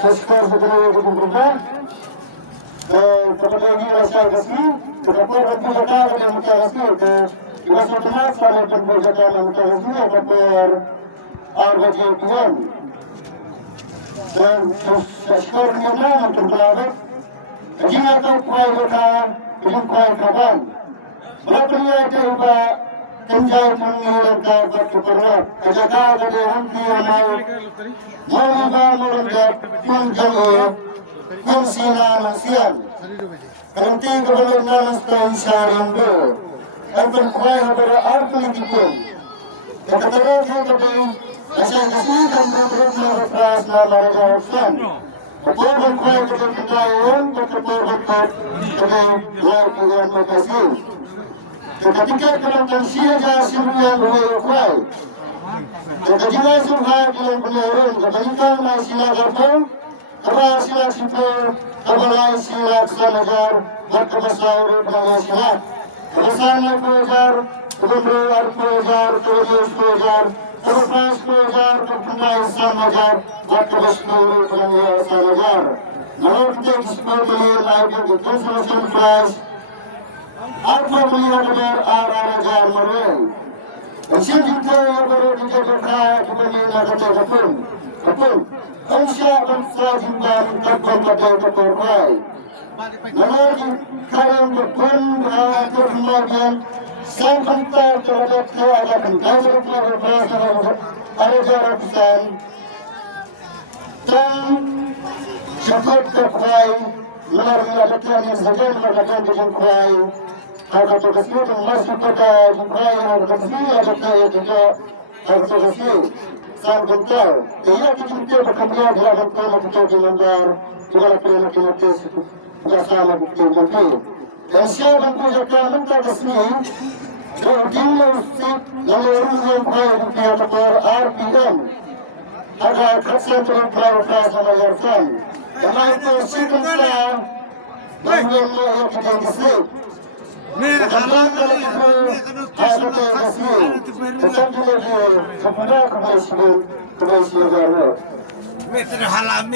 Sesuatu sebenarnya itu berubah. Kepada ini rasa kasih, kepada orang jaga yang kita kasih, juga setelah sama penjaga yang kita kasih, kepada arwah Tuhan. Dan sesuatu kita untuk pelawat, jika kau kuat mereka, belum kuat kawan. Berapa itu juga Enjoy mengirimkan berkeperat kejaga dari henti ramai Mauliba merenggap Punjau Kunsina Nasian Kerenti kebenaran Nastain Syarindo Anton kuai habara arti dipun Keterangan kepada Asal kasih dan berberat merefras nama Raja Hussein Kepuasan kuai kepada kekayaan Kepuasan kepada luar pilihan makasih Ketika kerana siaga siruan boleh kuai, ketika suha bilang penerun, ketika mai sila garpung, kera sila sipur, kebalai sila sanajar, berkemasau berkemasau sila, kebesaran pujar, kebendera pujar, kebesaran pujar, kebesaran pujar, kebesaran sanajar, berkemasau berkemasau sanajar. Menurut kita sepuluh miliar ayat itu selesai prize. Apa melihat benar arah Marwel? Mesin kita yang baru dijaga kembali kata kapun. Aisyah bangsa jimban kapun pada kapur kai. Menjadi kain kapun atau kemudian sang kantar terhadap ada kantar berkuasa ada jarasan dan cepat terkai melalui adatnya yang saja mengatakan dengan kai. Kalau kasih itu masih pada jumpai yang kasih ada kaya juga kalau kasih sang bentar ia kita berkembang dalam bentuk bentuk jumbar juga nak kita sudah sama bentuk dan siapa pun jika bentar kasih dia mesti yang kaya dia takor RPM ada kasih untuk berapa sama yang karena itu sih kita bagian yang kita kasih Mereka halang halang